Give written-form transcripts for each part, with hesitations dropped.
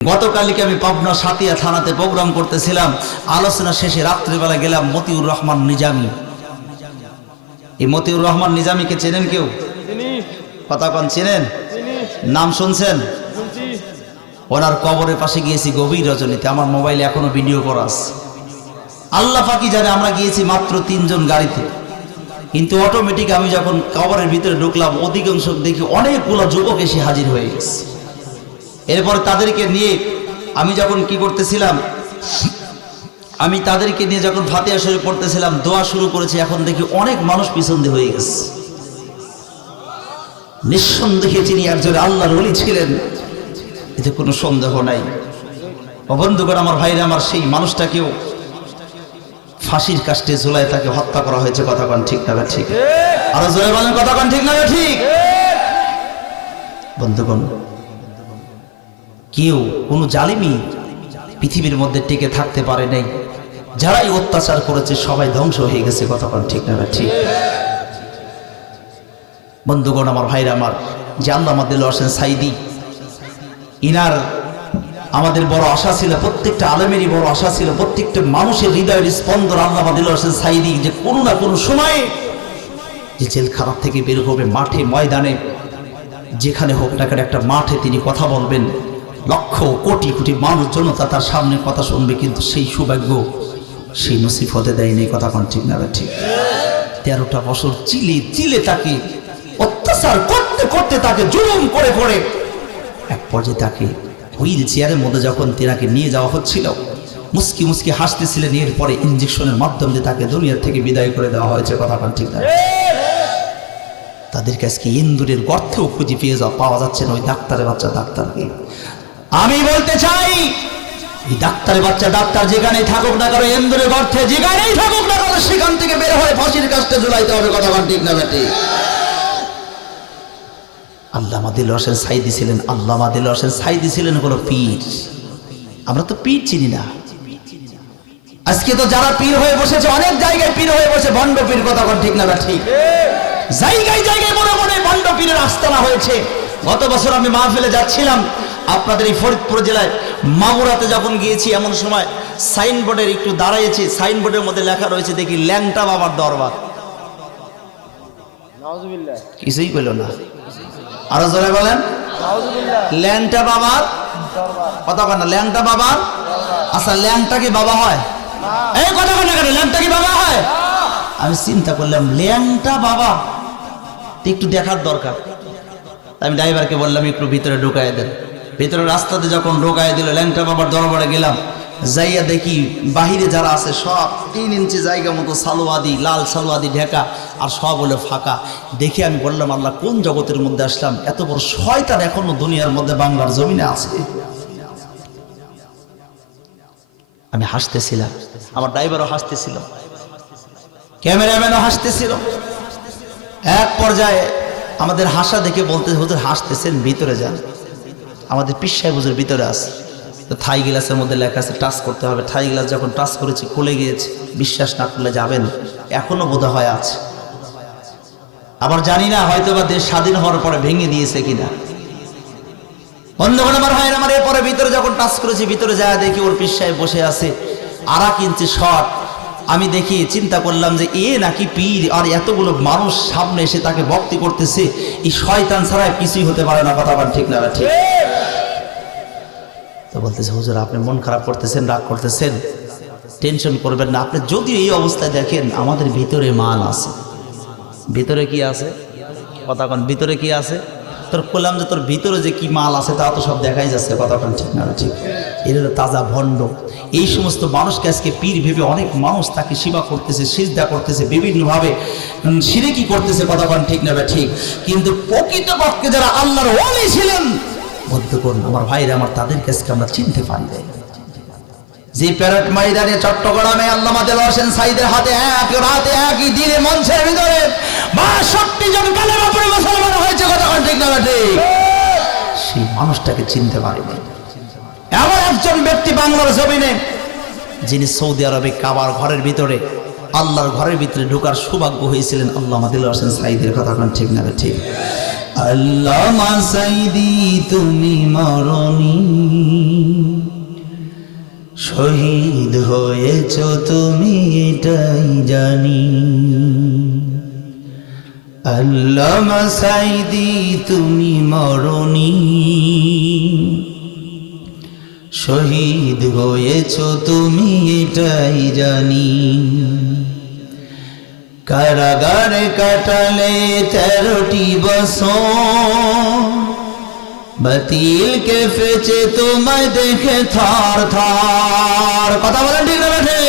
গতকালকে আমি পাবনা সাতিয়া থানাতে প্রোগ্রাম করতেছিলাম। আলোচনা শেষে রাত্রিবেলা গেলাম মতিউর রহমান নিজামী। এই মতিউর রহমান নিজামীকে চেনেন কেউ? কথা কন, চেনেন? নাম শুনছেন? ওনার কবরের পাশে গিয়েছি গভীর রজনীতে। আমার মোবাইলে এখনো ভিডিও করা আছে। আল্লাহ পাকি জানে, আমরা গিয়েছি মাত্র 3 জন গাড়িতে, কিন্তু অটোমেটিক আমি যখন কবরের ভিতরে ঢুকলাম অধিকাংশ দেখি অনেকগুলো যুবক এসে হাজির হয়ে গেছে। এরপর তাদেরকে নিয়ে আমি যখন কি করতেছিলাম, আমি তাদেরকে নিয়ে যখন ফাতিহা শরীফ পড়তেছিলাম, দোয়া শুরু করেছি, এখন দেখি অনেক মানুষ পিছন দিয়ে হয়ে গেছে। নিঃসন্দেহে তিনি একজন আল্লাহর ওলি ছিলেন, এতে কোনো সন্দেহ নাই। বন্ধুগণ, আমার ভাইরা আমার, সেই মানুষটাকেও ফাঁসির কাস্টে ঝুলায় তাকে হত্যা করা হয়েছে। কথা কন ঠিক না ঠিক? আরো জোরে বলেন, কথা কন ঠিক না ঠিক? বন্ধুগণ, কেউ কোনো জালিমি পৃথিবীর মধ্যে টিকে থাকতে পারে নাই। যারাই অত্যাচার করেছে সবাই ধ্বংস হয়ে গেছে। কথা কন ঠিক না ঠিক? বন্ধুগণ, আমার ভাইরা আমার, যে আল্লামা দেলোয়ার হোসেন সাঈদী, ইনার আমাদের বড় আশা ছিল, প্রত্যেকটা আলেমেরই বড় আশা ছিল, প্রত্যেকটা মানুষের হৃদয়ের স্পন্দন আল্লামা দেলোয়ার হোসেন সাঈদী যে কোনো না কোনো সময়ে যে জেলখানা থেকে বের হবে, মাঠে ময়দানে যেখানে হোক না কেন একটা মাঠে তিনি কথা বলবেন, লক্ষ কোটি কোটি মানুষ জনতা তার সামনে কথা শুনবে। কিন্তু সেই সৌভাগ্য, সেই নসিব হতে দেয়নি। কথা কন ঠিক না ঠিক? 13টা বছর চিলে চিলে তাকে অত্যাচার করতে করতে তাকে জুলুম করে করে এক পর্যায়ে তাকে হুইল চেয়ারের মধ্যে যখন তিনাকে নিয়ে যাওয়া হচ্ছিল, মুস্কি মুস্কি হাসতেছিলেন। এরপরে ইঞ্জেকশনের মাধ্যমে তাকে দুনিয়ার থেকে বিদায় করে দেওয়া হয়েছে। কথা কন ঠিক না? তাদেরকে আজকে ইন্দুরের গর্তেও খুঁজে পাওয়া যাচ্ছে না ওই ডাক্তারের বাচ্চা ডাক্তারকে। আমি বলতে চাই, এই ডাক্তারের বাচ্চা ডাক্তার যেখানেই থাকুক না কেন, ইন্দুরের গর্তে যেখানেই থাকুক না কেন, সেখান থেকে বের হয়ে ফাঁসির কাস্টে ঝুলাইতে হবে। কথা কন ঠিক না ঠিক? আল্লামা দেলোয়ার হোসেন সাঈদী ছিলেন, আল্লামা দেলোয়ার হোসেন সাঈদী ছিলেন হলো পীর। আমরা তো পীর চিনি না। আজকে তো যারা পীর হয়ে বসেছে, অনেক জায়গায় পীর হয়ে বসে, ভণ্ড পীর। কথা কন ঠিক না ঠিক? জায়গায় জায়গায় মনে মনে ভণ্ড পীরের আস্তানা হয়েছে। গত বছর আমি মাহফিলে যাচ্ছিলাম আপনাদের এই ফরিদপুর জেলায় মাগুরাতে যখন গিয়েছি, এমন সময় সাইনবোর্ডের একটু দাঁড়িয়েছি, সাইনবোর্ডের মধ্যে লেখা রয়েছে দেখি ল্যাংটা বাবার দরবার। কিছুই পেল না। আরো জোরে বলেন, ল্যাংটা বাবার। কথা কন না, ল্যাংটা বাবার। আচ্ছা, ল্যাংটা কি বাবা হয়? এই কথা কন না কেন, ল্যাংটা কি বাবা হয়? আমি চিন্তা করলাম, ল্যাংটা বাবা একটু দেখার দরকার। আমি ড্রাইভারকে বললাম একটু ভিতরে ঢুকাই দেন। ভিতরে রাস্তাতে যখন ঢুকাই দিল, ল্যাংটা বাবার দরবারে গেলাম। যাইয়া দেখি বাহিরে যারা আছে সব 3 ইঞ্চি জায়গা মতো সালোয়াদি, লাল সালোয়াদি ঢেকা, আর সব হলো ফাঁকা। দেখে আমি বললাম, আল্লাহ, কোন জগতের মধ্যে আসলাম? এত বড় শয়তান এখনো দুনিয়ার মধ্যে বাংলার জমিনে আছে। আমি হাসতেছিলাম, আমার ড্রাইভারও হাসতেছিল, ক্যামেরাম্যানও হাসতেছিল। এক পর্যায়ে আমাদের হাসা দেখে বলতে, হুজুর হাসতেছেন, ভিতরে যান। আমাদের পীর সাহেব হুজুর ভিতরে আছে। তো থাই গ্লাসের মধ্যে লেখা আছে টাচ করতে হবে। থাই গ্লাস যখন টাচ করেছি খুলে গিয়েছে। বিশ্বাস না করলে যাবেন, এখনো বোধ হয় আছে। আবার জানি না হয়তো বা দেশ স্বাধীন হওয়ার পরে ভেঙে দিয়েছে কিনা। বন্ধুগণ, আমার ভাইয়ের আমার, এরপরে ভিতরে যখন টাচ করেছি, ভিতরে যায় দেখি ওর পীর সাহেব বসে আছে, 1 ইঞ্চি শর্ট। আমি দেখি চিন্তা করলাম যে এ নাকি পীর, আর এতগুলো মানুষ সামনে এসে তাকে ভক্তি করতেছে। এই শয়তান ছাড়া কিছুই হতে পারে না। কথা বল ঠিক না ঠিক? তো বলতেছে, হুজুর আপনি মন খারাপ করতেছেন, রাগ করতেছেন, টেনশন করবেন না। আপনি যদি এই অবস্থায় দেখেন, আমাদের ভিতরে মাল আছে। ভিতরে কি আছে? কথা কন, ভিতরে কি আছে? তোর বললাম যে তোর ভিতরে যে কি মাল আছে তা তো সব দেখাই যাচ্ছে। কথা কন ঠিক না ঠিক? এর হলো তাজা ভণ্ড। এই সমস্ত মানুষকে আজকে পীর ভেবে অনেক মানুষ তাকে সেবা করতেছে, সিজদা করতেছে, বিভিন্নভাবে শিরকি করতেছে। কথা কন ঠিক না ঠিক? কিন্তু প্রকৃতপক্ষে যারা আল্লাহর ওলি ছিলেন, বন্ধুগণ আমার ভাইরা আমার, তাদের কাছে আমরা চিনতে পারি না। যে প্যারেড ময়দানে চট্টগ্রামে আল্লামা দেলোয়ার হোসেন সাঈদীর হাতে এক রাতে একই দিনে মঞ্চের ভিতরে ৬২ জন কালেমা পড়ে মুসলমান হয়েছে। কথা কন ঠিক না ঠিক? সেই মানুষটাকে চিনতে পারিনি। এমন একজন ব্যক্তি বাংলার জমিনে, যিনি সৌদি আরবে কাবার ঘরের ভিতরে, আল্লাহর ঘরের ভিতরে ঢোকার সৌভাগ্য হয়েছিলেন আল্লামা দেলোয়ার হোসেন সাঈদীর। কথা কন ঠিক না ঠিক? আল্লামা সাইদি তুমি মরনি, শহীদ হয়েছ তুমি এটাই জানি। আল্লামা সাইদি তুমি মরনি, শহীদ হয়েছ তুমি এটাই জানি। কারাগারে কাটালে 13টি বছর, বাতিল কেঁপেছে তোমায় দেখে থর থর। কথা বলেন ঠিক না বেঠে?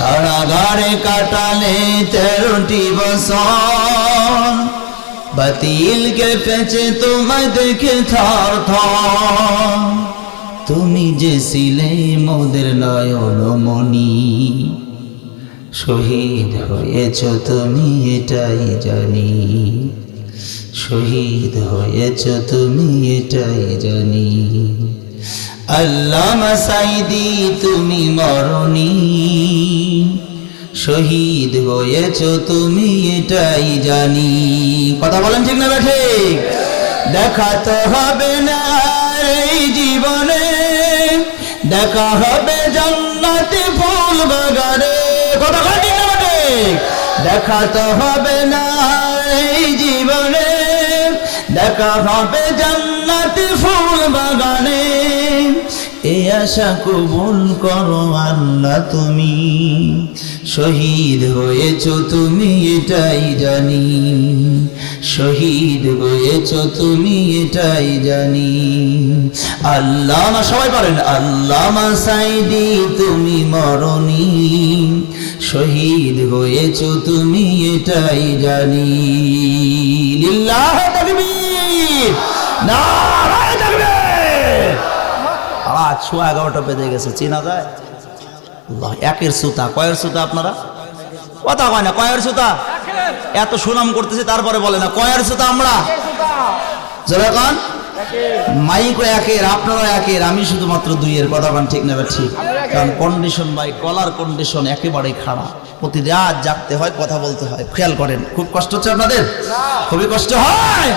কারাগারে কাটালে 13টি বছর, বাতিল কেঁপেছে তোমায় দেখে থর থর। তুমি যে ছিলে মোদের নয়ন মনি, শহীদ হয়েছ তুমি এটাই জানি। শহীদ হয়েছ তুমি এটাই জানি। আল্লামা সাইদি তুমি মরনি, শহীদ হয়েছ তুমি এটাই জানি। কথা বলেন ঠিক না ঠিক? দেখা তো হবে না এই জীবনে, দেখা হবে জান্নাতে ফুল বাগানে। কথা বলেন ঠিক না ঠিক? দেখা তো হবে না এই জীবনে, দেখা হবে জান্নাতে ফুল বাগানে। এ আশা কবুল করো আল্লাহ তুমি, শহীদ হয়েছ তুমি এটাই জানি। শহীদ হয়েছ তুমি এটাই জানি। আল্লামা, সবাই বলেন আল্লামা সাইদি তুমি মরনি, শহীদ হয়েছ তুমি এটাই জানি। লিল্লাহ তাকবীর, নারায়ে তাকবীর। রাত 11:15 বেজে গেছে, চেনা যায়? আল্লাহ, একের সুতা। কয়ের সুতা আপনারা? কথা কয় না, কয়ের সুতা? এত সুনাম করতেছে তারপরে বলে না কয়ের সুতা আমরা। যেরকম মাইক একের, আপনারা একের, আমি শুধুমাত্র দুইয়ের। কথা কান ঠিক না? ঠিক। কারণ কন্ডিশন বাই কলার কন্ডিশন একেবারেই খারাপ। প্রতি রাত জাগতে হয়, কথা বলতে হয়। খেয়াল করেন, খুব কষ্ট হচ্ছে আপনাদের? খুবই কষ্ট হয়।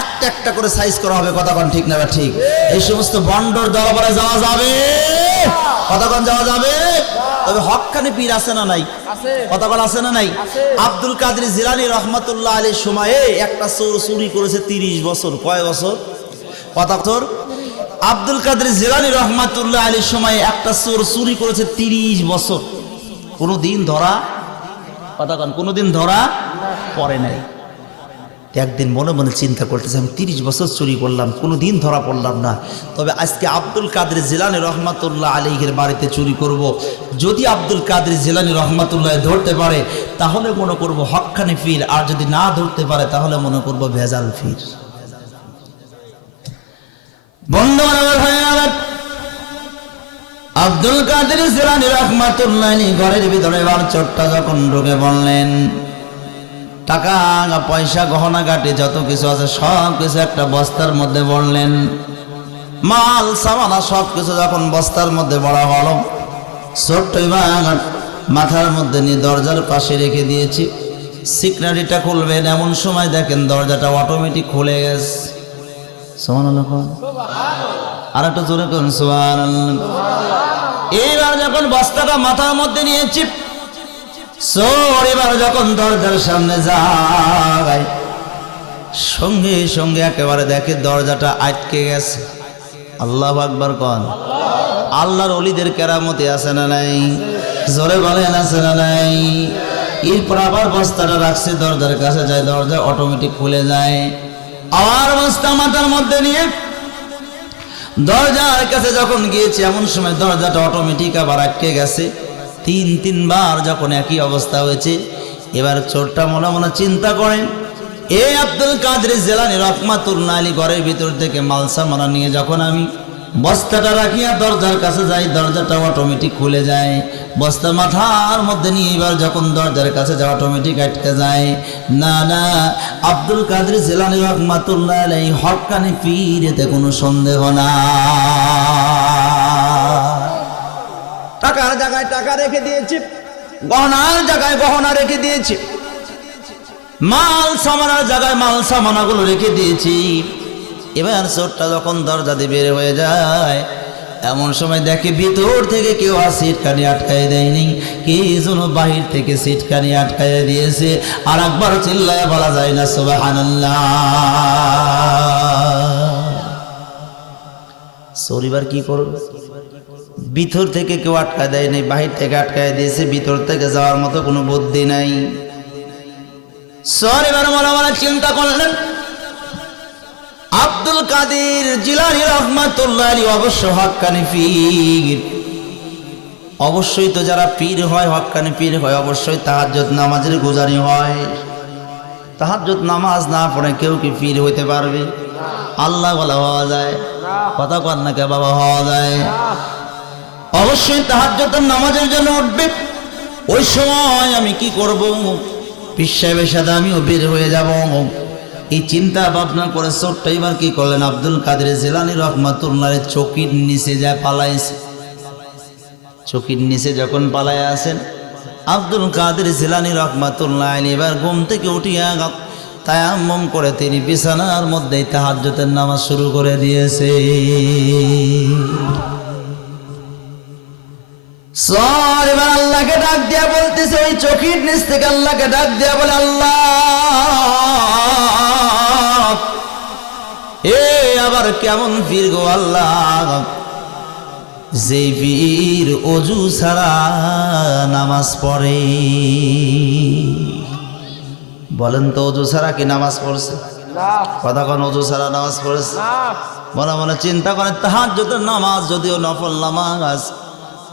একটা একটা করে সাইজ করা হবে। কথা কান ঠিক না? ঠিক। এই সমস্ত বন্ডর দরবারে যাওয়া যাবে? কথা কান যাওয়া যাবে? তবে হক্কানি পীর আছে না নাই? কথা বলা আছে না নাই? আব্দুল কাদের জিলানী রহমাতুল্লাহ আলাইহির সময়ে একটা চোর চুরি করেছে 30 বছর। কয় বছর? কথা তোর? আব্দুল কাদের জিলানী রহমাতুল্লাহ আলাইহির সময়ে একটা চোর চুরি করেছে 30 বছর। কোনদিন ধরা, কথা কান, কোনদিন ধরা পড়ে নাই। একদিন মনে মনে চিন্তা করতেছে, আমি 30 বছর চুরি করলাম, কোনোদিন ধরা পড়লাম না। তবে আজকে আব্দুল কাদের জিলানী রহমাতুল্লাহ আলাইহির বাড়িতে চুরি করব। যদি আব্দুল কাদের জিলানী রহমাতুল্লাহ ধরতে পারে তাহলে মনে করব হক্কানি পীর, আর যদি না ধরতে পারে তাহলে মনে করব ভেজাল পীর। বন্ধুরা, আব্দুল কাদের জিলানী রহমাতুল্লাহ ঘরের ভিতরে এবার চোরটা যখন ঢুকে বললেন, টাকা পয়সা গহনা গাটি যত কিছু আছে সব কিছু একটা বস্তার মধ্যে ভরলেন। মাল সামানা সব কিছু যখন বস্তার মধ্যে ভরা হলো, ছোট্ট মাথার মধ্যে নিয়ে দরজার পাশে রেখে দিয়েছি। সিকনারিটা খুলবেন এমন সময় দেখেন দরজাটা অটোমেটিক খুলে গেছে। সুবহানাল্লাহ। আর একটু জোরে করুন সুবহানাল্লাহ। এইবার যখন বস্তাটা মাথার মধ্যে নিয়েছি, চোর এবার যখন দরজার সামনে যায়, সঙ্গে সঙ্গে একেবারে দেখে দরজাটা আটকে গেছে। আল্লাহু আকবার কোন। আল্লাহর ওলিদের কেরামতি আছে না নাই? জোরে বলেন আছে না নাই? এরপর আবার বস্তাটা রাখছে, দরজার কাছে যায়, দরজা অটোমেটিক খুলে যায়। আর বস্তা মাথার মধ্যে নিয়ে দরজার কাছে যখন গিয়েছে এমন সময় দরজাটা অটোমেটিক আবার আটকে গেছে। 3-3বার যখন একই অবস্থা হয়েছে, এবার চোরটা মনে মনে চিন্তা করেন, এ আব্দুল কাদের জিলানী রহমাতুল্লাহ আলাইহি ঘরের ভিতর থেকে মালসামানা নিয়ে যখন আমি বস্তাটা রাখিয়া দরজার কাছে যাই, দরজাটা অটোমেটিক খুলে যায়। বস্তা মাথার মধ্যে নিয়ে এবার যখন দরজার কাছে যায় অটোমেটিক আটকে যায়। না না, আব্দুল কাদের জিলানী রহমাতুল্লাহ আলাইহি হক্কানি পীর, এতে কোনো সন্দেহ না। টাকার জায়গায় টাকা রেখে দিয়েছি, গহনার জায়গায় গহনা রেখে দিয়েছি। মাল সামানার জায়গায় মাল সামানাগুলো রেখে দিয়েছি। এবার চোরটা যখন দরজা দিয়ে বের হয়ে যায়, এমন সময় দেখে ভিতর থেকে কেউ আর সিটকানি আটকায় দেয়নি, কে যেন বাহির থেকে সিটকানি আটকায় দিয়েছে। আর একবার চিল্লায় বলা যায় না সুবহানাল্লাহ। চোর কি করবে? ভিতর থেকে কেউ আটকায় দেয়নি, বাহির থেকে আটকায় দিয়েছে, ভিতর থেকে যাওয়ার মতো কোনো বুদ্ধি নাই। চোর এবার মনে মনে চিন্তা করলেন, আব্দুল কাদের জিলানী রাহমাতুল্লাহ আলাইহি অবশ্য হক্কানি পীর। অবশ্যই তো যারা পীর হয়, হক্কানি পীর হয়, অবশ্যই তাহাজ্জুদ নামাজের গুজারি হয়। তাহাজ্জুদ নামাজ না পড়ে কেউ কি পীর হইতে পারবে? আল্লাহ বলা হওয়া যায়? কথা কর না কে বাবা, হওয়া যায়? অবশ্যই তাহাজ্জুদের নামাজের জন্য উঠবে। ওই সময় আমি কি করব? পীর সাহেবের সাথে আমিও বের হয়ে যাব। এই চিন্তা ভাবনা করে চোরটা এবার কি করলেন? আব্দুল কাদের জিলানী রাহমাতুল্লাহ আলাইহি চৌকির নিচে যায় পালাইছে। চৌকির নিচে যখন পালায় আসেন, আব্দুল কাদের জিলানী রাহমাতুল্লাহ আলাইহি এবার ঘুম থেকে উঠিয়া তায়াম্মুম করে তিনি বিছানার মধ্যেই তাহাজ্জুদের নামাজ শুরু করে দিয়েছে। চোর এবার আল্লাহকে ডাক দিয়া বলতেছে, ওই চৌকির নিচ থেকে আল্লাহকে ডাক দিয়া বলে, আল্লাহ এ আবার কেমন পীর গো আল্লাহ, যে পীর অজু ছাড়া নামাজ পড়ে। বলেন তো, অজু ছাড়া কি নামাজ পড়ছে? কথা কোন অজু ছাড়া নামাজ পড়েছে? মনে মনে চিন্তা করে, তাহাজ্জুদের নামাজ যদিও নফল নামাজ,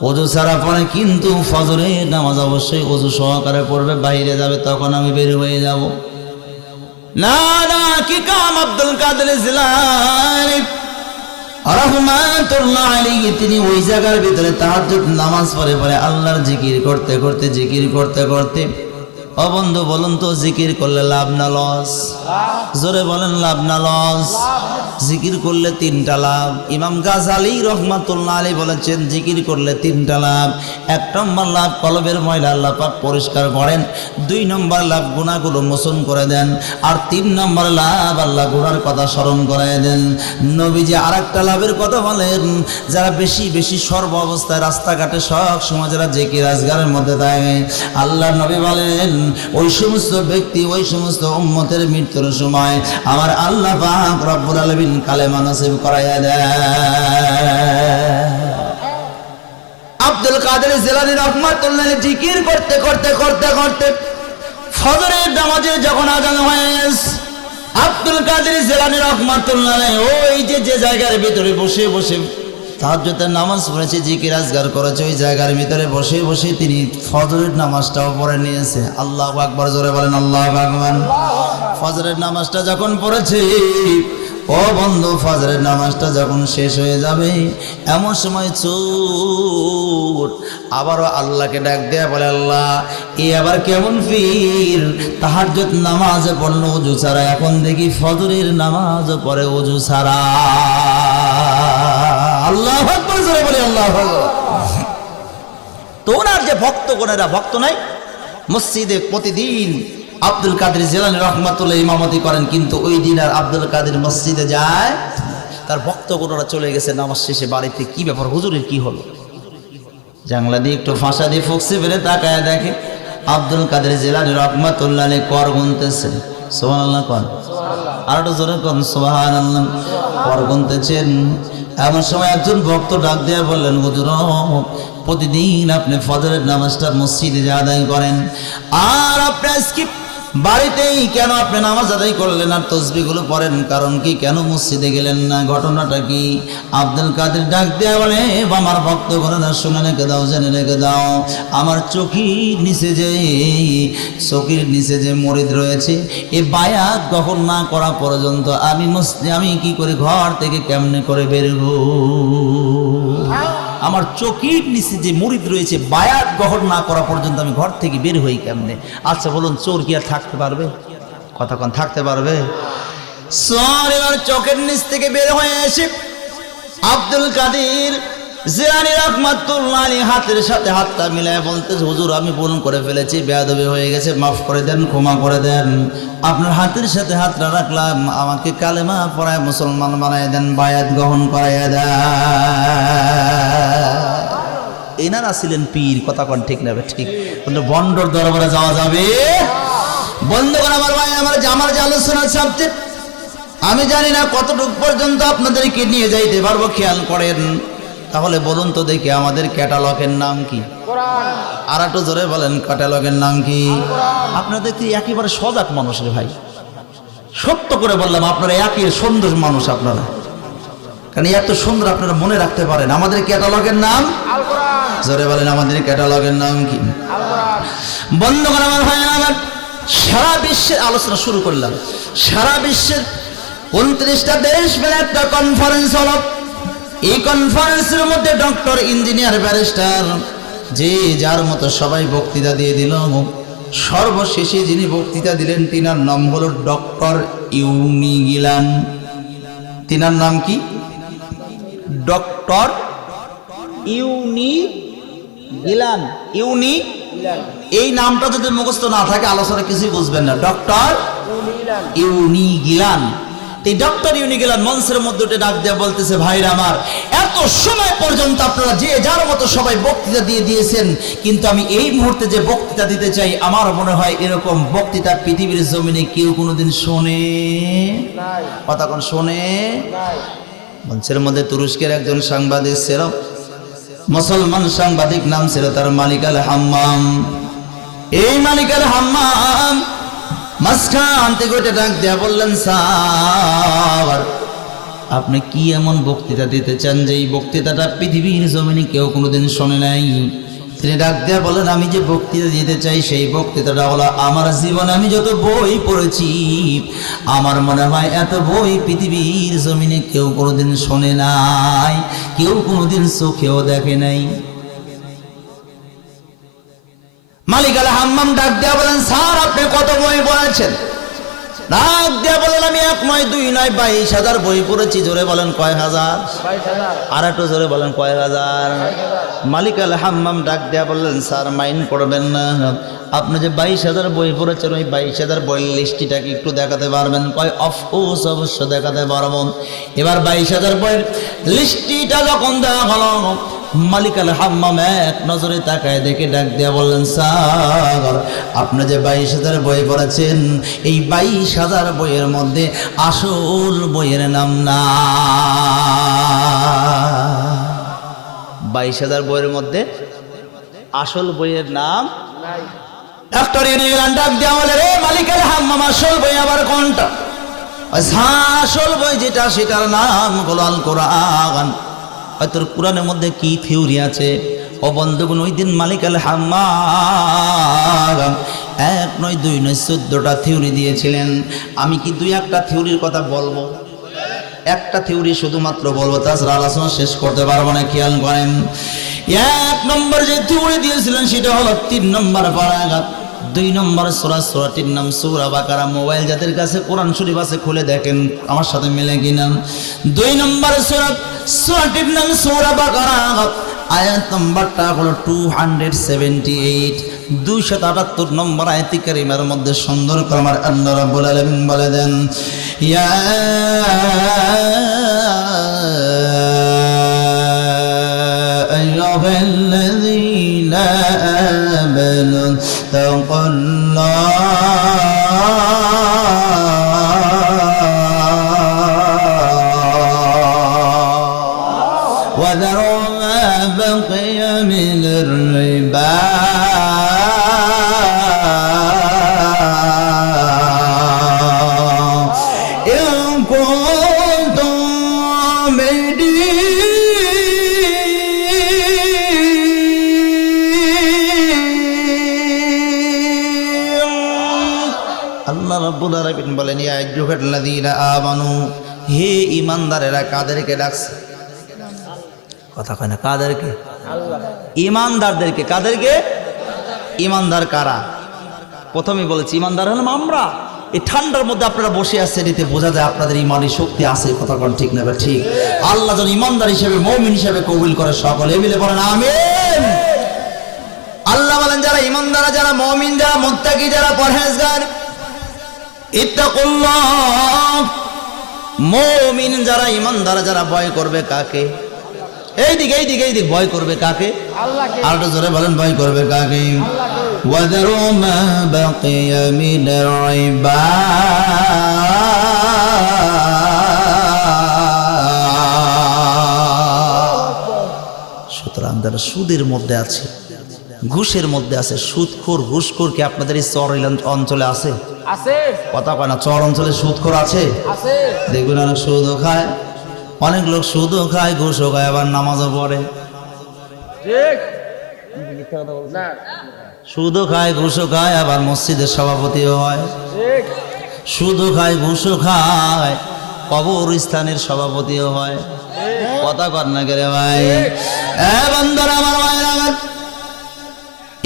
অজু ছাড়া পড়ে, কিন্তু ফজরের নামাজ অবশ্যই অজু সহকারে পড়বে। বাইরে যাবে, তখন আমি বের হয়ে যাব। না না, কি কাম আব্দুল কাদের জিলানী রাহমাতুল্লাহ আলাইহি তিনি ওই জায়গার ভিতরে তাহাজ্জুদ নামাজ পড়ে আল্লাহর জিকির করতে করতে জিকির করতে করতে। ও বন্ধু বলুন তো, জিকির করলে লাভ না লস? জোরে বলেন, লাভ না লস? জিকির করলে তিনটা লাভ। ইমাম গাজালি রাহমাতুল্লাহ আলাইহি বলেছেন, জিকির করলে তিনটা লাভ। এক নম্বর লাভ, কলবের ময়লা আল্লাহ পাক পরিষ্কার করেন। দুই নম্বর লাভ, গুনাহগুলো মোচন করে দেন। আর তিন নম্বর লাভ, আল্লাহ গুনার কথা স্মরণ করায় দেন। নবীজি আরেকটা লাভের কথা বলেন, যারা বেশি বেশি সর্ব অবস্থায় রাস্তাঘাটে সব সময় যারা জিকির আজগারের মধ্যে থাকে, আল্লাহ নবী বলেন ওই সমস্ত ব্যক্তি, ওই সমস্ত উম্মতের মৃত্যুর সময় আমার আল্লাহ পাক রব্বুল আলামিন কালেমা নসিব করাইয়া দেয়। আব্দুল কাদের জিলানী রাহমাতুল্লাহ আলাইহি জিকির করতে করতে করতে করতে ফজরের নামাজে যখন আযান হয়েছে, আব্দুল কাদের জিলানী রাহমাতুল্লাহ আলাইহি ওই যে জায়গার ভিতরে বসে বসে তাহাজ্জুদের নামাজ পড়েছে, জিকির আজগার করেছে, ওই জায়গার ভিতরে বসে বসে তিনি ফজরের নামাজটাও পড়ে নিয়েছে। আল্লাহু আকবার, জোরে বলেন আল্লাহু আকবার। ফজরের নামাজটা যখন পড়েছে, ও বন্ধু, ফজরের নামাজটা যখন শেষ হয়ে যাবে, এমন সময় চোর আবারও আল্লাহকে ডাক দেয়া বলে, আল্লাহ এ আবার কেমন পীর, তাহাজ্জুদ নামাজ পড়লো ওযু ছাড়া, এখন দেখি ফজরের নামাজ পড়ে ওযু ছাড়া। আল্লাহু আকবার, জোরে বলি আল্লাহু আকবার। তো ওনার যে ভক্তগণেরা, ভক্ত নাই, মসজিদে প্রতিদিন আব্দুল কাদের জিলানী রাহমাতুল্লাহ ইমামতি করেন, কিন্তু ওই দিন আর আব্দুল কাদের মসজিদে যায়, তার ভক্তগণরা চলে গেছে নামাজ শেষে বাড়িতে। কি ব্যাপার, হুজুরের কি হলো? জানলা দিয়ে একটু ফাঁসা দিয়ে ফক্সি ফেলে তাকায় দেখে আব্দুল কাদের জিলানী রাহমাতুল্লাহ আলাইহি কর গুনতেছেন। সুবহানাল্লাহ কোন, আর একটু জোরে কোন সুবহানাল্লাহ। কর গুনতেছেন, এমন সময় একজন ভক্ত ডাক দিয়ে বললেন, হুজুর প্রতিদিন আপনি ফজরের নামাজটা মসজিদে আদায় করেন, আর আপনি আজকে বাড়িতেই কেন আপনি নামাজ আদায় করলেন আর তসবিহগুলো পড়েন? কারণ কি, কেন মসজিদে গেলেন না? ঘটনাটা কি? আব্দুল কাদের ডাক দেয়া বলে, আমার ভক্ত করে না, শুনে রেখে দাও, জেনে রেখে দাও, আমার চোখের নিচে যে মরিদ রয়েছে, এ বায়াত গ্রহণ না করা পর্যন্ত আমি কি করে ঘর থেকে কেমনে করে বেরবো? আমার চোখের নিচে যে মুরিদ রয়েছে, বায়াত গ্রহণ না করা পর্যন্ত আমি ঘর থেকে বের হই কেমনে? আচ্ছা বলুন, চোর কি আর থাকতে পারবে? কতক্ষণ থাকতে পারবে? চোর এবার চোখের নিচ থেকে বের হয়ে এসে আব্দুল কাদের জিলানী রাহমাতুল্লাহ আলাইহি হাতের সাথে হাতটা মিলায় বলতেছে, হুজুর আমি ভুল করে ফেলেছি, বেয়াদবি হয়ে গেছে, মাফ করে দেন, ক্ষমা করে দেন। আপনার হাতের সাথে হাতটা রাখলাম, আমাকে কালেমা পড়ায় মুসলমান বানায় দেন, বায়াত গ্রহণ করাইয়া দেন। এনারা ছিলেন পীর। কথা কোন ঠিক নেবে? ঠিক। কিন্তু বন্ডর দরবারে যাওয়া যাবে? বন্ধুগণ আমার ভাই, আমার যে আলোচনা সাবজেক্ট, আমি জানি না কতটুকু পর্যন্ত আপনাদেরকে নিয়ে যাইতে পারবো, খেয়াল করেন। তাহলে বলুন তো দেখি, আমাদের ক্যাটালগের নাম কি? কোরআন। আর একটু জোরে বলেন, ক্যাটালগের নাম কি? আপনাদের কি একেবারে সজাগ মানুষ রে ভাই, সত্য করে বললাম, আপনারা একই সুন্দর মানুষ আপনারা, কারণ এত সুন্দর আপনারা মনে রাখতে পারেন। আমাদের ক্যাটালগের নাম আল কোরআন। জোরে বলেন, আমাদের ক্যাটালগের নাম কি? আল কোরআন। বন্ধুগণ আমার ভাই, আমার সারা বিশ্বের আলোচনা শুরু করলাম। সারা বিশ্বের 29টা দেশ মিলে একটা কনফারেন্স হলো। এই কনফারেন্সের মধ্যে ডক্টর, ইঞ্জিনিয়ার, ব্যারিস্টার যে যার মতো সবাই বক্তৃতা দিয়ে দিল। সর্বশেষে যিনি বক্তৃতা দিলেন তিনার নাম হলো ডক্টর ইউনিগিলান। তিনার নাম কি? ডক্টর ইউনিগিলান। এই নামটা যদি মুখস্থ না থাকে আলোচনা কিছুই বুঝবেন না। ডক্টর ইউনিগিলান। এই ডক্টর ইউনিগিলান মঞ্চের মধ্যে উঠে ডাক দিয়ে বলতেছে, ভাইরা আমার, এত সময় পর্যন্ত আপনারা যে যার মতো সবাই বক্তৃতা দিয়ে দিয়েছেন, কিন্তু আমি এই মুহূর্তে যে বক্তৃতা দিতে চাই, আমার মনে হয় এরকম বক্তৃতা পৃথিবীর জমিনে কেউ কোনোদিন শোনে নাই। কথা কোন শোনে নাই। মঞ্চের মধ্যে তুরস্কের একজন সাংবাদিক ছিল, মুসলমান সাংবাদিক, নাম ছিল তার মালিক আল হাম্মাম। এই মালিক আল হাম্মাম মাঝখান থেকে ওইটা ডাক দেয়া বললেন, স্যার আপনি কি এমন বক্তৃতা দিতে চান যে এই বক্তৃতাটা পৃথিবীর জমিনে কেউ কোনোদিন শোনে নাই? তিনি ডাক দেয়া বলেন, আমি যে বক্তৃতা দিতে চাই সেই বক্তৃতাটা হলো, আমার জীবনে আমি যত বই পড়েছি, আমার মনে হয় এত বই পৃথিবীর জমিনে কেউ কোনোদিন শোনে নাই, কেউ কোনোদিন চোখেও দেখে নাই। মালিক আল হাম্মাম ডাক দেয়া বলেন, স্যার আপনি কত বই পড়েছেন? ডাক দেয়া বলেন, আমি 1 নয় 2 নয় 22,000 বই পড়েছি। জোরে বলেন কয় হাজার? 22,000। আর একটু জোরে বলেন কয় হাজার? মালিক আল হাম্মাম ডাক দেয়া বললেন, স্যার মাইন্ড করবেন না, আপনি যে 22,000 বই পড়েছেন, ওই 22,000 বইয়ের লিস্টিটা কি একটু দেখাতে পারবেন? কয় অফকোর্স, অবশ্য দেখাতে পারবো। এবার 22,000 বইয়ের লিস্টিটা যখন দেওয়া হলো, মালিক আল হাম্মাম এক নজরে তাকায় দেখে ডাক দেয়া বললেন, স্যার আপনি যে 22,000 বই পড়েছেন, এই 22,000 বইয়ের মধ্যে আসল বইয়ের নাম না। 22,000 বইয়ের মধ্যে আসল বইয়ের নাম নাই। ডক্টর ইউনিগিলান ডাক দেয়া বলে, রে মালিক আল হাম্মাম, আসল বই আবার কোনটা? আসল বই যেটা, সেটার নাম হলো আল কোরআন। তোর কোরআনের মধ্যে কি থিওরি আছে? ও বন্ধুগণ, ওই দিন মালিক আল হাম্মাম 1 নয় 2 নয় 14টা থিওরি দিয়েছিলেন। আমি কি 2-1টা থিওরির কথা বলবো? একটা থিওরি শুধুমাত্র বলবো, তাছাড়া আলোচনা শেষ করতে পারবো না। খেয়াল করেন, 1 নম্বর যে থিওরি দিয়েছিলেন সেটা হলো 3 নম্বর পারাগ্রাফ, 2 নম্বর সূরা, সূরাটির নাম সূরা বাকারা। মোবাইল যাদের কাছে কোরআন শরীফ আছে খুলে দেখেন আমার সাথে মিলে কিনা। 2 নম্বর সূরা, সূরাটির নাম সূরা বাকারা, আয়াত নম্বরটা হলো 278। 278 নম্বর আয়াতে কারিমার মধ্যে সুন্দর করে আমার আল্লাহ রাব্বুল আলামিন বলে দেন, ইয়া আইয়ুহাল্লাযীনা আমানু তাকুল্লাহ ওয়া যারু মা বাকিয়া মিনার রিবা রব্বুল আলামিন বলেন, ইয়া আইয়ুহাল্লাযীনা আমানু, হে ঈমানদারেরা। কাদেরকে ডাকছে? কথা কয় না, কাদেরকে? আল্লাহ। ঈমানদারদেরকে। কাদেরকে? ঈমানদার কারা? প্রথমেই বলেছি ঈমানদার হলাম আমরা। এই ঠান্ডার মধ্যে আপনারা বসে আছেন, এতে বোঝা যায় আপনাদের ইমানি শক্তি আছে। কথা কোন ঠিক না? ঠিক। আল্লাহ যেন ইমানদার হিসেবে, মুমিন হিসেবে কবুল করে সকলে মিলে বলেন আমিন। আল্লাহ বলেন যারা ইমানদার, যারা মুমিন, যারা মুত্তাকি, যারা পরহেজগার, ইত্তাকুল্লাহ, মুমিন যারা ইমানদার, যারা ভয় করবে কাকে? এইদিকে এইদিকে এইদিকে ভয় করবে কাকে? আল্লাহকে। আর একটু জোরে বলেন ভয় করবে কাকে? আল্লাহকে। ওয়াদারু মা বাকিয়া মিনাল ইবাদ। সুতরাং যারা সুদের মধ্যে আছে, ঘুষের মধ্যে আছে, সুদখোর ঘুষখোর কি আপনাদের এই চর অঞ্চলে আছে? আছে। কথা কয় না, চর অঞ্চলে সুদখোর আছে? আছে। দেখবেন অনেক সুদও খায়, অনেক লোক সুদও খায়, ঘুষও খায়, আবার নামাজও পড়ে। সুদও খায়, ঘুষও খায়, আবার মসজিদের সভাপতিও হয়। সুদও খায়, ঘুষও খায়, কবরস্থানের সভাপতিও হয়। কথা কর না কে রে ভাই? বান্দারা আমার ভাইরা,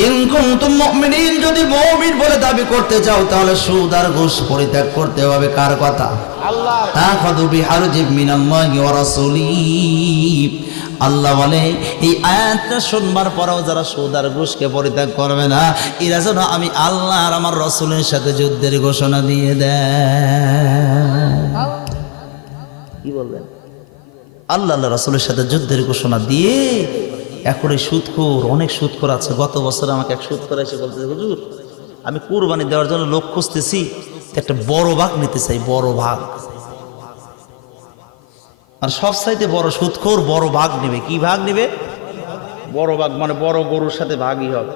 ইন কুনতুম মুমিনিন, যদি মুমিন বলে দাবি করতে চাও তাহলে সুদ আর ঘুষ পরিত্যাগ করতে হবে। কার কথা? আল্লাহ। তাখাযু বিহারজিম মিনাল্লাহি ওয়া রাসূলিহি। আল্লাহ বলে এই আয়াতটা শুনবার পরেও যারা সুদ আর ঘুষকে পরিত্যাগ করবে না, এরা যেন আমি আল্লাহ আর আমার রাসূলের সাথে যুদ্ধের ঘোষণা দিয়ে দেয়। কি বলবেন? আল্লাহ আল্লাহ রাসূলের সাথে যুদ্ধের ঘোষণা দিয়ে। এখন এই সুদখোর, অনেক সুদখোর আছে। গত বছর আমাকে এক সুদখোর এসে বলতেছে, হুজুর আমি কুরবানি দেওয়ার জন্য লোক খুঁজতেছি, একটা বড় ভাগ নিতে চাই, বড় ভাগ। আর সব চাইতে বড় সুদখোর বড় ভাগ নেবে। কি ভাগ নেবে? বড় ভাগ, মানে বড় গরুর সাথে ভাগই হবে।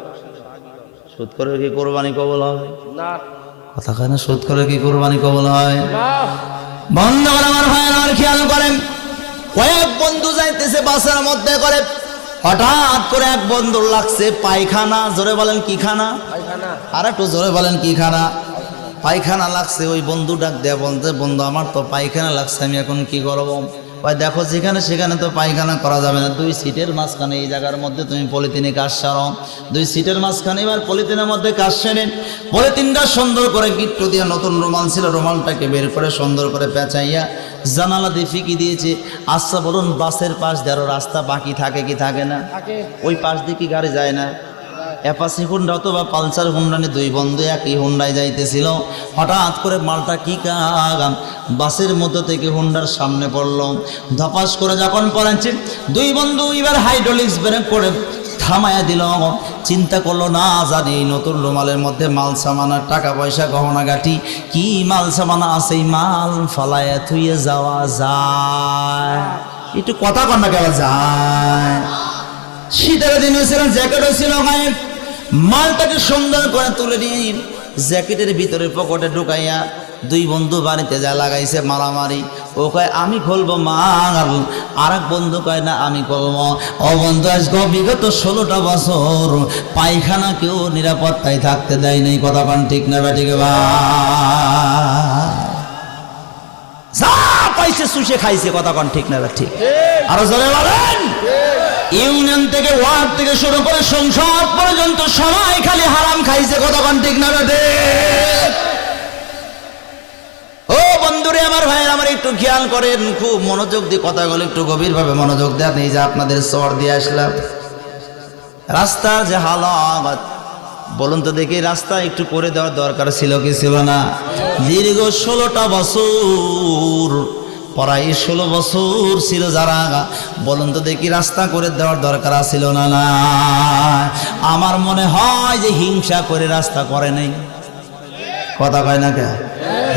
সুদখোরের কি কোরবানি কবুল হবে? না। কথা কয় না, সুদখোরের কি কোরবানি কবুল হয়? না। বন্ধুগণ আমার ভাইয়েরা আমার খেয়াল করেন, কয়েক বন্ধু যাইতেছে বাসের মধ্যে করে, হঠাৎ করে এক বন্ধুর লাগছে পায়খানা। জোরে বলেন কি খানা? আর একটু জোরে বলেন কি খানা? পায়খানা লাগছে। ওই বন্ধু ডাক দেয়া বলতে, বন্ধু আমার তো পায়খানা লাগছে, আমি এখন কি করবো? ভাই দেখো যেখানে সেখানে তো পায়খানা করা যাবে না, 2 সিটের মাঝখানে এই জায়গার মধ্যে তুমি পলিথিনে কাজ সারো। 2 সিটের মাঝখানে এবার পলিথিনের মধ্যে কাজ সেরেন। পলিথিনটা সুন্দর করে গিট্টু দিয়ে, নতুন রুমাল ছিল, রুমালটাকে বের করে সুন্দর করে পেঁচাইয়া জানালা দিয়ে ফিকি দিয়েছে। আচ্ছা বলুন, বাসের পাশ দিয়ে আরো রাস্তা বাকি থাকে কি থাকে না? ওই পাশ দিয়ে কি গাড়ি যায় না? অ্যাপাচি হুন্ডা অথবা পালসার হুন্ডা নিয়ে 2 বন্ধু একই হুন্ডায় যাইতেছিল। হঠাৎ করে মালটা কি কাগাম বাসের মধ্যে থেকে হুন্ডার সামনে পড়লো। ধপাস করে যখন পড়েছে, 2 বন্ধু এবার হাইড্রোলিক্স ব্রেক করে থামায়া দিল। চিন্তা করলো না জানি নতুন রুমালের মধ্যে মাল সামানা, টাকা পয়সা, গহনা গাঠি, কি মাল সামানা আছে, এই মাল ফালায়া থুয়ে যাওয়া যায়? একটু কথা কন্যা কেবা যায়? শীতের দিন হয়েছিল, জ্যাকেট হয়েছিল গায়ে। মালটাকে সুন্দর করে তুলে নিয়ে জ্যাকেটের ভিতরে পকেটে ঢুকাইয়া 2 বন্ধু বাড়িতে যা লাগাইছে মারামারি। ও কয় আমি খুলবো মাল, আর এক বন্ধু কয় না আমি খুলবো। ও বন্ধু আজকে বিগত 16টা বছর পায়খানা কেউ নিরাপত্তায় থাকতে দেয় নাই। কথা পান ঠিক না বেঠিক? যা পাইছে শুষে খাইছে। কথা পান ঠিক না বেঠিক? আরো জোরে বলেন। ইউনিয়ন থেকে, ওয়ার্ড থেকে শুরু করে সংসদ পর্যন্ত সবাই খালি হারাম খাইছে। কথা পান ঠিক না বেঠিক? ও বন্ধুরে আমার ভাই আমার, একটু খেয়াল করেন, খুব মনোযোগ দিয়ে কথাগুলো একটু গভীরভাবে মনোযোগ দেন। এই যে আপনাদের চর দিয়ে আসলাম, রাস্তার যে হালাত বলুন তো দেখি, রাস্তা একটু করে দেওয়ার দরকার ছিল কি ছিল না? দীর্ঘ 16টা বছর, প্রায় 16 বছর ছিল যারা, বলুন তো দেখি রাস্তা করে দেওয়ার দরকার ছিল না? না, আমার মনে হয় যে হিংসা করে রাস্তা করে নেই। কথা কয় না কে?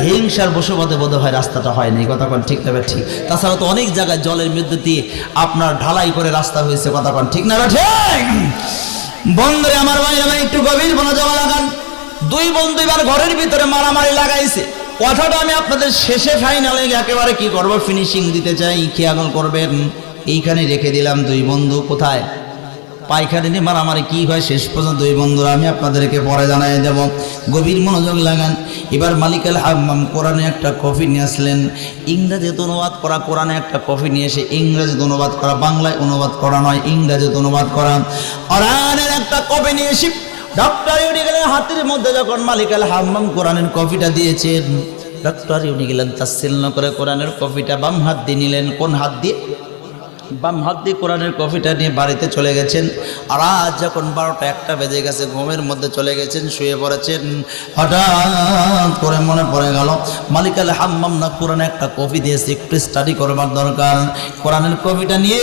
হিংসার বশবর্তী বোধ হয় রাস্তাটা হয়নি। কথা কন ঠিক না ঠিক? তাছাড়া তো অনেক জায়গায় জলের মধ্যে দিয়ে আপনার ঢালাই করে রাস্তা হয়েছে। কথা কন ঠিক না ঠিক? বন্ধুরে আমার ভাই আমার, একটু গভীর মনোযোগ লাগান। 2 বন্ধু এবার ঘরের ভিতরে মারামারি লাগাইছে। কথাটা আমি আপনাদের শেষে ফাইনালে একেবারে কি করব, ফিনিশিং দিতে চাই, খেয়াল করবেন। এইখানে রেখে দিলাম 2 বন্ধু কোথায় পায়খানা নিয়ে মারামারি কি হয় শেষ পর্যন্ত 2 বন্ধুরা আমি আপনাদেরকে পরে জানাই দেব। গভীর মনোযোগ লাগান। এবার মালিকাল হাম্মাম কোরআনে একটা কপি নিয়ে আসলেন, ইংরেজিতে অনুবাদ করা। কোরআনে একটা কপি নিয়ে এসে ইংরেজিতে অনুবাদ করা, বাংলায় অনুবাদ করা নয়, ইংরেজিতে অনুবাদ করা। কোরআনের একটা কপি নিয়ে এসে ডক্টর উনি গেলেন হাতের মধ্যে যখন মালিক আল হাম্মাম কোরআনের কপিটা দিয়েছেন, ডক্টর উনি গেলেন তাসসিল করে কোরআনের কপিটা বাম হাত দিয়ে নিলেন। কোন হাত দিয়ে? বাম হাত দিয়ে কোরআনের কপিটা নিয়ে বাড়িতে চলে গেছেন। আর আজ যখন 12টা 1টা বেজে গেছে, ঘুমের মধ্যে চলে গেছেন, শুয়ে পড়েছেন। হঠাৎ করে মনে পড়ে গেল মালিক আল হাম্মাম না কোরআনে একটা কপি দিয়েছে, একটু স্টাডি করবার দরকার। কোরআনের কপিটা নিয়ে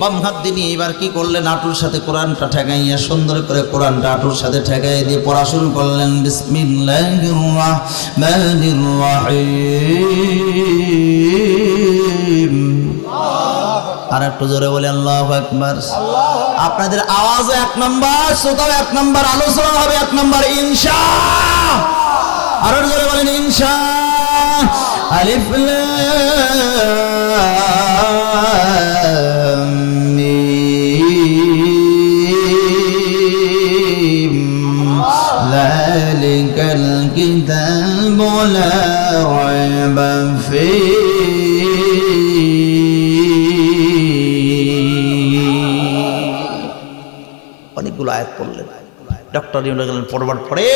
বাম হাত দিয়ে নিয়ে এবার কি করলেন, হাঁটুর সাথে কোরআনটা ঠেকাইয়া সুন্দর করে কোরআনটা হাঁটুর সাথে ঠেকাই দিয়ে পড়া শুরু করলেন। বিসমিল্লাহির রাহমানির রাহিম। আর একটু জোরে বলে আল্লাহু আকবার। আপনাদের আওয়াজ 1 নাম্বার, শ্রোতাও 1 নাম্বার, আলোচনা হবে 1 নাম্বার ইনশাআল্লাহ। আর জোরে বলেন ইনশাআল্লাহ। আলিফ লাম মিম যালিকাল কিতাবু লা রাইবা ফীহি। অনেকগুলো আয়াত পড়লেন। ডক্টর ইউনুস গেলেন পড়বার পরে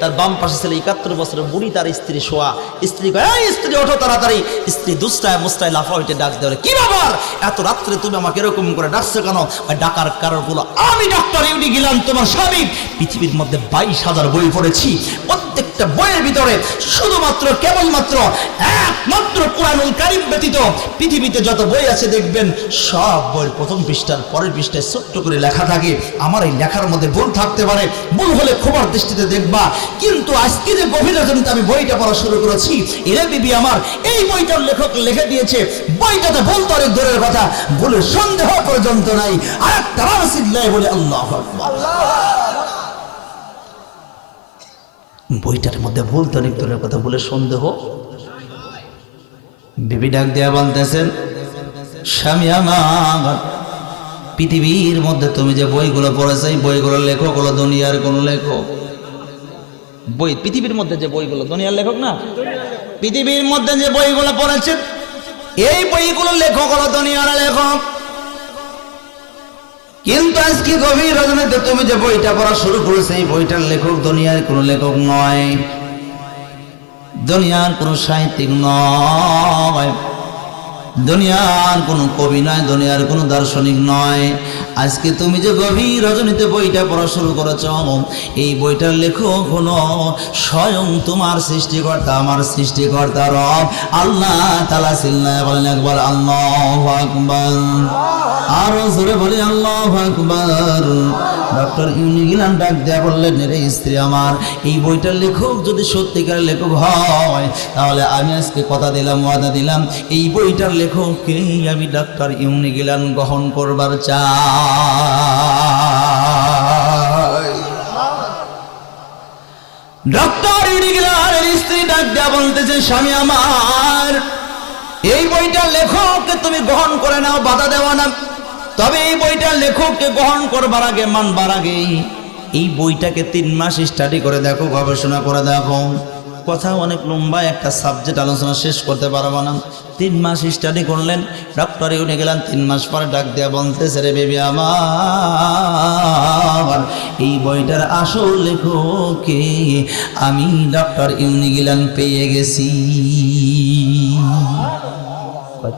তার বাম পাশে ছিল 71 বছরের বুড়ি, তার স্ত্রী শোয়া। স্ত্রী কয়, এই স্ত্রী ওঠো তাড়াতাড়ি। স্ত্রী দুষ্টায় মুষ্টায় লাফা হইতে ডাক দেয়, কি ব্যাপার এত রাত্রে তুমি আমাকে এরকম করে ডাকছো কেন? ডাকার কারণ হলো আমি ডক্টর ইউনুস গেলাম তোমার স্বামী, পৃথিবীর মধ্যে 22,000 বই পড়েছি, প্রত্যেকটা বইয়ের ভিতরে শুধুমাত্র কেবলমাত্র একমাত্র কোরআনুল কারীম ব্যতীত পৃথিবীতে যত বই আছে দেখবেন সব বইয়ের প্রথম পৃষ্ঠার পরের পৃষ্ঠায় ছোট্ট করে লেখা থাকে। আমার এই লেখার মধ্যে ভুল থাকতে পারে, ভুল হলে খবর দৃষ্টিতে দেখবা, কিন্তু আজকে যে গভীর রাজনীতি আমি বইটা পড়া শুরু করেছি, এরে বিবি আমার এই বইটার লেখক লিখে দিয়েছে, বইটাতে ভুল তো অনেক দূরের কথা, ভুলের সন্দেহ পর্যন্ত নাই। আর একটা রাসূলুল্লাহ বলে আল্লাহু আকবার। বইটার মধ্যে ভুল তো অনেক দূরের কথা, ভুলের সন্দেহ। বিবি ডাক দেয়া বলতেছেন, স্বামী আমার, পৃথিবীর মধ্যে তুমি যে বইগুলো পড়েছো এই বইগুলোর লেখক হলো দুনিয়ার কোন লেখক? বই পৃথিবীর মধ্যে যে বইগুলো, দুনিয়ার লেখক না, পৃথিবীর মধ্যে যে বইগুলো পড়েছেন এই বইগুলো লেখক হলো দুনিয়ার লেখক। কিন্তু আজকে গভীর রজনীতে তুমি যে বইটা পড়া শুরু করেছো এই বইটার লেখক দুনিয়ার কোন লেখক নয়, দুনিয়ার কোন সাহিত্যিক নয়, দুনিয়ার কোন কবি নয়, দুনিয়ার কোন দার্শনিক নয়। আজকে তুমি যে গভীর রজনীতে বইটা পড়া শুরু করেছ এই বইটার লেখক হলো স্বয়ং তোমার সৃষ্টিকর্তা, আমার সৃষ্টিকর্তা রব আল্লাহ তাআলা। চিল্লায় বলেন একবার আল্লাহু আকবার। আরো জোরে বলি আল্লাহু আকবার। ডক্টর ইউনুস গিলান ডাক দেয়া বললেন, রে স্ত্রী আমার, এই বইটার লেখক যদি সত্যিকার লেখক হয় তাহলে আমি আজকে কথা দিলাম, ওয়াদা দিলাম, এই বইটার লেখককে আমি ডক্টর ইউনুস গিলান গ্রহণ করবার চাই। ডক্টর ইউনুস গিলানের স্ত্রী ডাক দেয়া বলতেছে, স্বামী আমার, এই বইটার লেখককে তুমি গ্রহণ করে নাও, বাধা দেওয়া না, তবে এই বইটার লেখককে গ্রহণ করবার আগে, মানবার আগে এই বইটাকে 3 মাস স্টাডি করে দেখো, গবেষণা করে দেখো। কথা অনেক লম্বা, একটা সাবজেক্ট আলোচনা শেষ করতে পারবো না। 3 মাস স্টাডি করলেন ডক্টর ইউনুস গেলেন। 3 মাস পরে ডাক দেয়া বলতেছে, রে বেবি আমার, এই বইটার আসল লেখককে আমি ডক্টর ইউনুস গেলেন পেয়ে গেছি।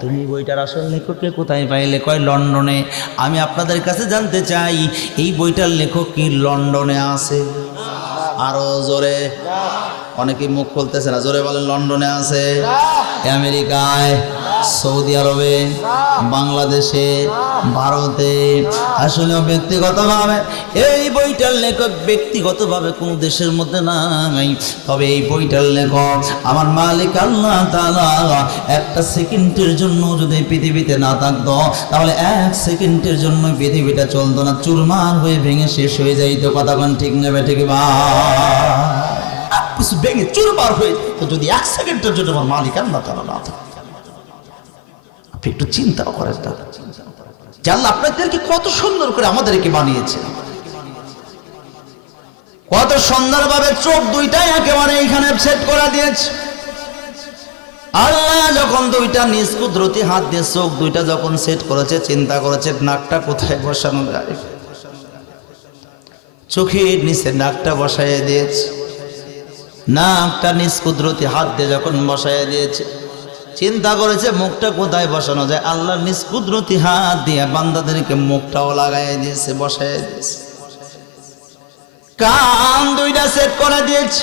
তুমি বইটার আসল লেখককে কোথায় পাইলে? কয় লন্ডনে। আমি আপনাদের কাছে জানতে চাই এই বইটার লেখক কি লন্ডনে আছে? আরো জোরে, অনেকেই মুখ খুলতেছে না, জোরে বলেন। লন্ডনে আছে, আমেরিকায়, সৌদি আরবে, বাংলাদেশে, ভারতে। আসলে ব্যক্তিগতভাবে এই বইটার লেখক ব্যক্তিগতভাবে কোনো দেশের মধ্যে নাই, তবে এই বইটার লেখক আমার মালিক আল্লাহ তাআলা। একটা সেকেন্ডের জন্য যদি পৃথিবীতে না থাকতো তাহলে 1 সেকেন্ডের জন্য পৃথিবীটা চলতো না, চুরমার হয়ে ভেঙে শেষ হয়ে যাইতো। কথা কোন ঠিক নেবে? ঠিক বা কিছু ভেঙে চুরমার হয়ে তো যদি 1 সেকেন্ডের জন্য আমার মালিক আল্লাহ তাআলা না থাকে। আপনি একটু চিন্তাও করেন না যে আল্লাহ আপনাদেরকে কত সুন্দর করে আমাদেরকে বানিয়েছে, কত সুন্দরভাবে চোখ দুইটাই একেবারে এখানে সেট করে দিয়েছে। আল্লাহ যখন দুইটা নিজ কুদরতি হাত দিয়ে চোখ দুইটা যখন সেট করেছে, চিন্তা করেছে নাকটা কোথায় বসানো যায়, চোখের নিচে নাকটা বসাইয়া দিয়েছে, নাকটা নিজ কুদরতি হাত দিয়ে যখন বসাইয়া দিয়েছে, চিন্তা করেছে মুখটা কোথায় বসানো যায়। আল্লাহর নিজ কুদরতি হাত দিয়ে বান্দাদেরকে মুখটাও লাগাইয়া দিয়েছে, বসাইয়া দিয়েছে। কান দুইটা সেট করে দিয়েছে।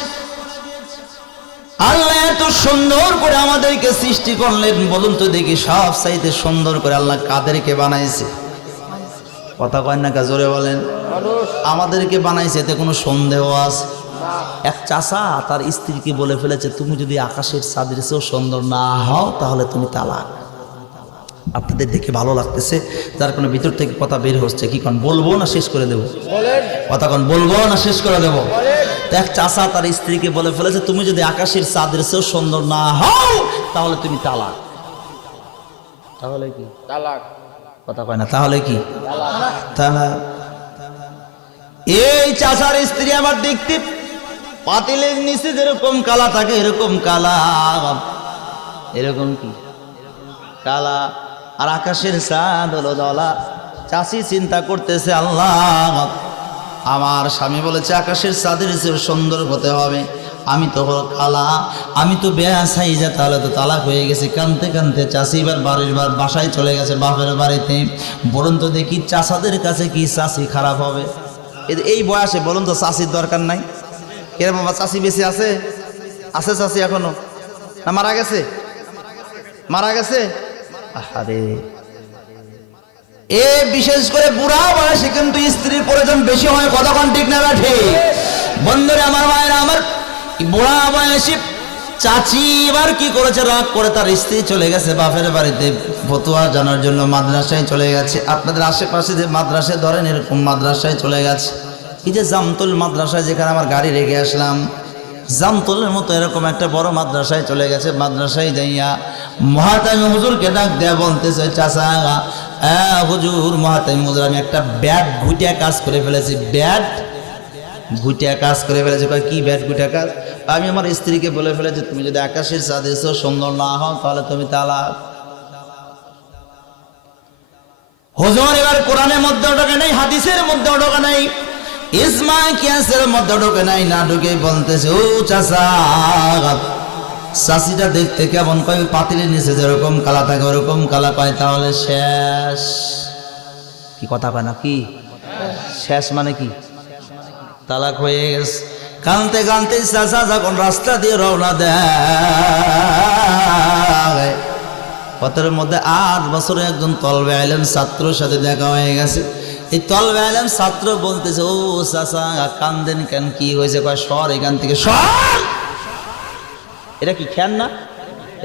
আল্লাহ এত সুন্দর করে আমাদেরকে সৃষ্টি করলেন, বলুন তো দেখি সব চাইতে সুন্দর করে আল্লাহ কাদেরকে বানাইছে? কথা কয় না, জোরে বলেন। আমাদেরকে বানাইছে, এতে কোনো সন্দেহ আছে? এক চাচা তার স্ত্রীকে বলে ফেলেছে, তুমি যদি আকাশের চাঁদের চেয়েও সুন্দর না হও তাহলে তুমি তালাক। আপনাদের দেখে ভালো লাগতেছে, যার কোনো ভিতর থেকে কথা বের হচ্ছে। কি কোন বলবো না শেষ করে দেবো? কথা কোন বলবো না শেষ করে দেবো? এক চাচা তার স্ত্রীকে বলে ফেলেছে, তুমি যদি আকাশের চাঁদের চেয়েও সুন্দর না হও তাহলে তুমি তালাক। তাহলে কি তালাক? কথা কয় না, তাহলে কি তালাক? এই চাচার স্ত্রী আমার দেখতে পাতিলের নিচে যেরকম কালা থাকে এরকম কালা, এরকম কি কালা, আর আকাশের চাঁদ হলো ধলা। চাষি চিন্তা করতেছে, আল্লাহ আমার স্বামী বলেছে আকাশের চাঁদের চেয়ে সুন্দর হতে হবে, আমি তো কালা, আমি তো বেয়াসাই, যা তাহলে তো তালাক হয়ে গেছে। কানতে কানতে চাষি এবার বাসায় চলে গেছে, বাপের বাড়িতে। বলুন তো দেখি চাষাদের কাছে কি চাষি খারাপ হবে? এই বয়সে বলুন তো চাষির দরকার নাই? কে বাবা চাষি বেশি আছে? আছে চাষি এখনো? না মারা গেছে? মারা গেছে? আরে এ বিশেষ করে বুড়া বয়সে কিন্তু স্ত্রীর প্রয়োজন বেশি হয়। কথা কোন ঠিক না ঠিক? বন্ধুরে আমার মায়েরা, আমার বুড়া বয়সী চাচি এবার কি করেছে, রাগ করে তার স্ত্রী চলে গেছে বাপের বাড়িতে ফতুয়া জানার জন্য, মাদ্রাসায় চলে গেছে। আপনাদের আশেপাশে যে মাদ্রাসায় ধরেন এরকম মাদ্রাসায় চলে গেছে। এই যে জামতুল মাদ্রাসায় যেখানে আমার গাড়ি রেখে আসলাম, জামতুলের মতো এরকম একটা বড় মাদ্রাসায় চলে গেছে। মাদ্রাসায় যাইয়া মহাতামি হুজুরকে ডাক দেয়া বলতেছে, চাচা হুজুর, মহাতামি হুজুর, আমি একটা ব্যাট ঘুটিয়া কাজ করে ফেলেছি। ব্যাট ঘুটিয়া কাজ করে ফেলেছে। কয় কি ব্যাট ঘুটিয়া কাজ? আমি আমার স্ত্রীকে বলে ফেলেছি, তুমি যদি আকাশের চাঁদের চেয়েও সুন্দর না হও তাহলে তুমি তালাক। হুজুর এবার কোরআনের মধ্যে ঢোকে নাই, হাদিসের মধ্যে ঢোকে নাই, ইজমা কিয়াসের মধ্যে ঢোকে নাই, না ঢুকে বলতেছে, ও চাচা, চাষিটা দেখতে কেমন? কয় পাতিলের নিচে যেরকম কালা থাকে ওরকম কালা। কয় তাহলে শেষ। কি কথা কয় না? কি শেষ মানে কি? তালাক হয়ে গেছে। কানতে কানতে চাচা যখন রাস্তা দিয়ে রওনা দেয়, পথের মধ্যে 8 বছরে একজন তলবে আইলেম ছাত্রর সাথে দেখা হয়ে গেছে। এই তলবে আইলেম ছাত্র বলতেছে, ও চাচা কান্দেন কেন, কি হয়েছে? কয় সর এখান থেকে, সর। এটা কি খ্যার না?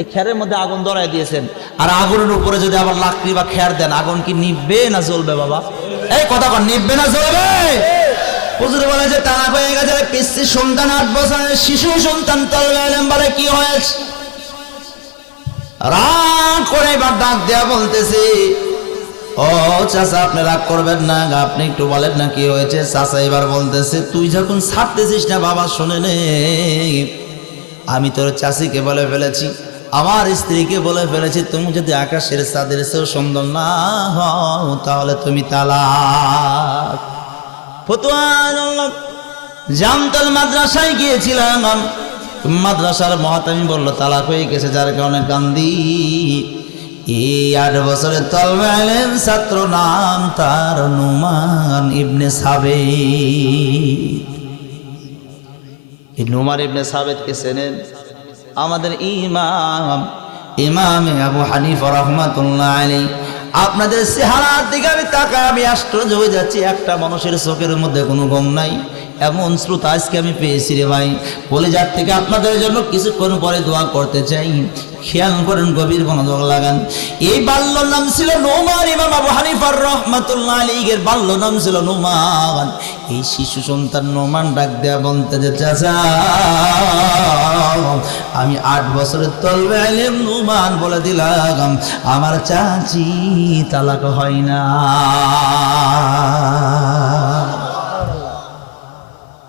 এই খ্যারের মধ্যে আগুন ধরাই দিয়েছেন, আর আগুনের উপরে যদি আবার লাকড়ি বা খ্যার দেন, আগুন কি নিভবে না জ্বলবে? বাবা এই কথা কন, নিভবে না জ্বলবে? হুজুর বলে যে তালাক হয়ে গেছে। পিসি সন্তান 8 বছরের শিশু সন্তান তলবে আইলেম বলে, কি হয়েছে? রাগ করে এবার ডাক দেয়া বলতেছে, ও চাচা আপনি রাগ করবেন না, আপনি একটু বলেন না কি হয়েছে। চাচা এবার বলতেছে, তুই যখন ছাড়তেছিস না বাবা, শোনে নে, আমি তোর চাষিকে বলে ফেলেছি, আমার স্ত্রীকে বলে ফেলেছি, তুমি যদি আকাশের চাঁদের চেয়েও সুন্দর না হও তাহলে তুমি তালাক। ফতুয়া জামতুল মাদ্রাসায় গিয়েছিলাম, মাদ্রাসার মহাতামি বললো তালাক হয়ে গেছে, যার কারণে কান্দি। এই 8 বছরের তলবে আইলেম ছাত্র, নাম তার নুমান ইবনে সাবেত। এই নুমান ইবনে সাবেতকে চেনেন? আমাদের ইমাম আবু হানিফা রাহমাতুল্লাহ আলাইহি। আপনাদের চেহারার দিকে আমি তাকাই, আমি আশ্চর্য হয়ে যাচ্ছি। একটা মানুষের চোখের মধ্যে কোনো ঘুম নাই, এমন শ্রোতা আজকে আমি পেয়েছি রে ভাই। কলিজার থেকে আপনাদের জন্য কিছুক্ষণ পরে দোয়া করতে চাই, খেয়াল করেন, গভীর মনোযোগ লাগান। এই বাল্য নাম ছিল নুমান, ইমাম আবু হানিফার রাহমাতুল্লাহ আলাইহির বাল্য নাম ছিল নুমান। এই শিশু সন্তান নুমান ডাক দেয়া বলতে যে, চাচা আমি 8 বছরের তলবে আইলেম নুমান বলে দিলাম, আমার চাচি তালাক হয় না।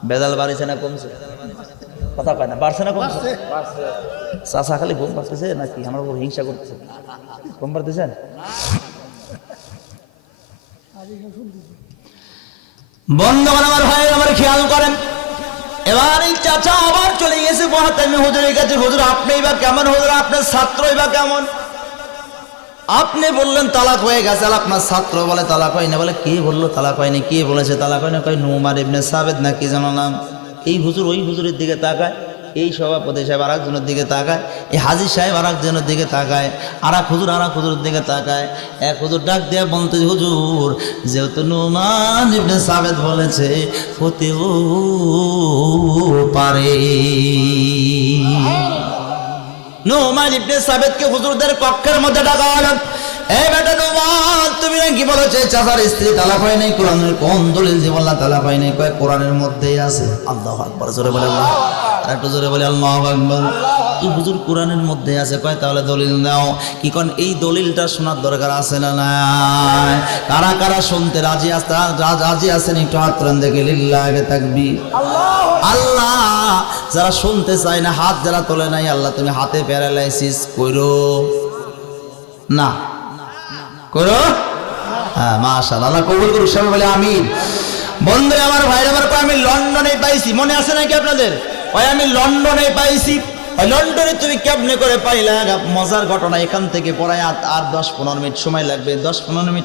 বেদাল বাড়িছে না কমছে? কথা কয় না, বাড়ছে না কমছে? চাচা খালি ঘুম পাড়তেছে নাকি আমার উপর হিংসা করতেছে? ঘুম পাড়তেছেন? বন্ধুগণ আমার ভাই, আমার পারেন। এবার এই চাচা আবার চলে গেছে মহাতামি হুজুরের কাছে। হুজুর আপনি বা কেমন? হুজুর আপনার ছাত্রই বা কেমন? আপনি বললেন তালাক হয়ে গেছে, আর আপনার ছাত্র বলে তালাক হয় না। বলে কে বললো তালাক হয়নি? কে বলেছে তালাক হয় না? কয় নুমান ইবনে সাবেদ না কি যেন নাম। এই হুজুর ওই হুজুরের দিকে তাকায়, এই সভাপতি সাহেব আর একজনের দিকে তাকায়, এই হাজির সাহেব আর একজনের দিকে তাকায়, আর এক হুজুরের দিকে তাকায়। এক হুজুর ডাক দিয়ে বলতে, হুজুর যেহেতু নুমান ইবনে সাবেদ বলেছে হতেও পারে। নুমান ইবনে সাবেদকে হুজুরদের কক্ষের মধ্যে ডাকা হলো। এই বেটা নুমান, তুমি নাকি বলেছে চাচার স্ত্রী তালাক হয় নাই, কোরআনের কোন দলিল দিয়ে বললা তালাক হয় নাই? কয় কোরআনের মধ্যেই আছে। আল্লাহু আকবার, জোরে বলে আল্লাহ, আর একটু জোরে বলে আল্লাহু আকবার। কি হুজুর কোরআনের মধ্যে আছে? কয় তাহলে দলিল দাও। কি কোন এই দলিলটা শোনার দরকার আছে না নাই? কারা কারা শুনতে রাজি আছেন একটু হাত তুলেন দেখি, লিল্লাহি তাকবীর। আল্লাহ, যারা শুনতে চায় না হাত যারা তোলে নাই, আল্লাহ তুমি হাতে প্যারালাইসিস করো না, করো। হ্যাঁ মাশাআল্লাহ, আল্লাহ কবুল করুক। সবাই বলে আমিন। বন্ধুরা আমার, ভাইরা আমার, আমি লন্ডনে পাইছি, মনে আছে নাকি আপনাদের? ওই আমি লন্ডনে পাইছি। ওই লন্ডনে তুমি কেমনে করে পাইলা? মজার ঘটনা। এখান থেকে পড়ায় আর 10-15 মিনিট সময় লাগবে। 10-15 মিনিট